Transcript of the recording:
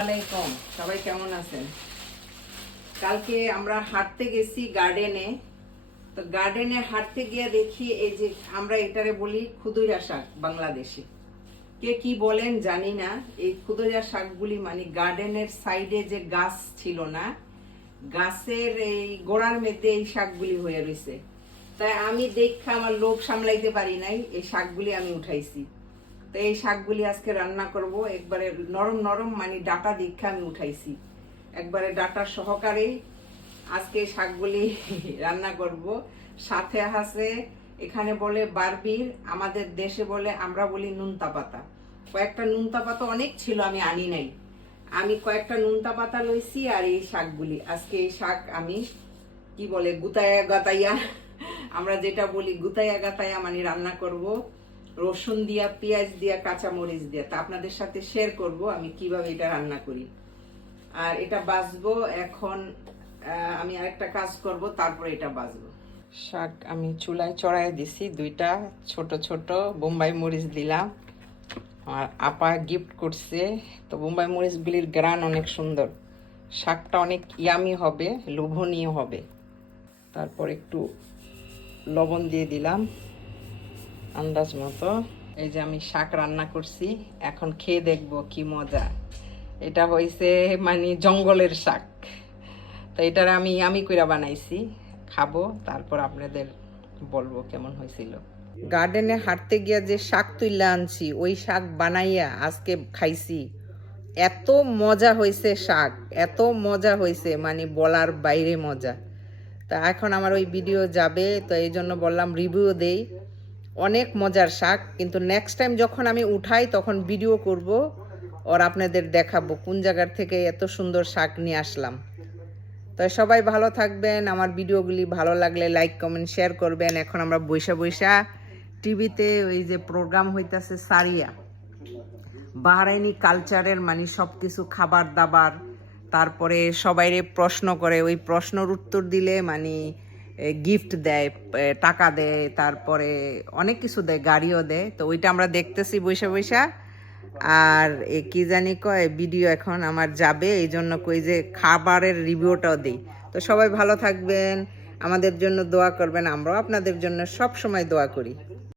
আলাইকুম, সবাই কেমন আছেন? কালকে আমরা হাঁটতে গেছি গার্ডেনে। তো গার্ডেনে হাঁটতে গিয়ে দেখি এই যে আমরা এটারে বলি খুদুরা শাক বাংলাদেশে। কে কি বলেন জানি না। এই খুদুরা শাকগুলি মানে গার্ডেনের সাইডে যে গাছ ছিল না, গাছের এই গোড়ার মধ্যে এই শাকগুলি হয়ে রয়েছে। তাই আমি দেখা আমার লোভ সামলাইতে পারি নাই, এই শাকগুলি আমি উঠাইছি। তো এই শাকগুলি আজকে রান্না করব। একবারে নরম নরম মানে ডাটা দীক্ষা আমি উঠাইছি, একবারে ডাটা সহকারে আজকে শাকগুলি রান্না করব। সাথে আছে এখানে বলে বারবির, আমাদের দেশে বলে, আমরা বলি নুনতা পাতা। কয়েকটা নুনতা পাতা অনেক ছিল, আমি আনি নাই। আমি কয়েকটা নুনতা পাতা লইছি আর এই শাকগুলি আজকে এই শাক আমি কি বলে গুতায়া গাতাইয়া, আমরা যেটা বলি গুতায়া গাতাইয়া মানে রান্না করব রসুন দিয়া, পেঁয়াজ দিয়া, কাঁচা মরিচ দিয়া। তা আপনাদের সাথে শেয়ার করব আমি কিভাবে এটা রান্না করি। আর এটা বাজবো এখন। আমি আরেকটা কাজ করব, তারপরে এটা বাজবো। শাক আমি চুলায় চড়াই দিছি, দুইটা ছোট ছোট বোম্বাই মরিচ দিলাম। আর আপা গিফট করছে। তো বোম্বাই মরিচগুলির গ্রান অনেক সুন্দর, শাকটা অনেক ইয়ামি হবে, লোভনীয় হবে। তারপর একটু লবণ দিয়ে দিলাম আন্দাজ মতো। এই যে আমি শাক রান্না করছি, এখন খেয়ে দেখবো কি মজা। এটা হয়েছে মানে জঙ্গলের শাক। তো এটার আমি কইরা বানাইছি, খাবো, তারপর আপনাদের বলবো কেমন হয়েছিল। গার্ডেনে হাঁটতে গিয়া যে শাক তুইলা আনছি, ওই শাক বানাইয়া আজকে খাইছি। এত মজা হয়েছে শাক, এত মজা হয়েছে মানে বলার বাইরে মজা। তা এখন আমার ওই ভিডিও যাবে, তো এই জন্য বললাম রিভিউ দেই। অনেক মজার শাক, কিন্তু নেক্সট টাইম যখন আমি উঠাই তখন ভিডিও করব আর আপনাদের দেখাবো কোন জায়গার থেকে এত সুন্দর শাক নিয়ে আসলাম। তো সবাই ভালো থাকবেন, আমার ভিডিওগুলি ভালো লাগলে লাইক কমেন্ট শেয়ার করবেন। এখন আমরা বৈশা বৈশা টিভিতে ওই যে প্রোগ্রাম হইতাছে সারিয়া, বাহরাইনি কালচারের মানে সব কিছু খাবার দাবার, তারপরে সবাইরে প্রশ্ন করে, ওই প্রশ্নর উত্তর দিলে মানে গিফট দেয়, টাকা দেয়, তারপরে অনেক কিছু দেয়, গাড়িও দেয়। তো ওইটা আমরা দেখতেছি বৈশা বৈশা। আর কি জানি কয় ভিডিও এখন আমার যাবে, এই জন্য কই যে খাবারের রিভিউটাও দিই। তো সবাই ভালো থাকবেন, আমাদের জন্য দোয়া করবেন, আমরাও আপনাদের জন্য সব সময় দোয়া করি।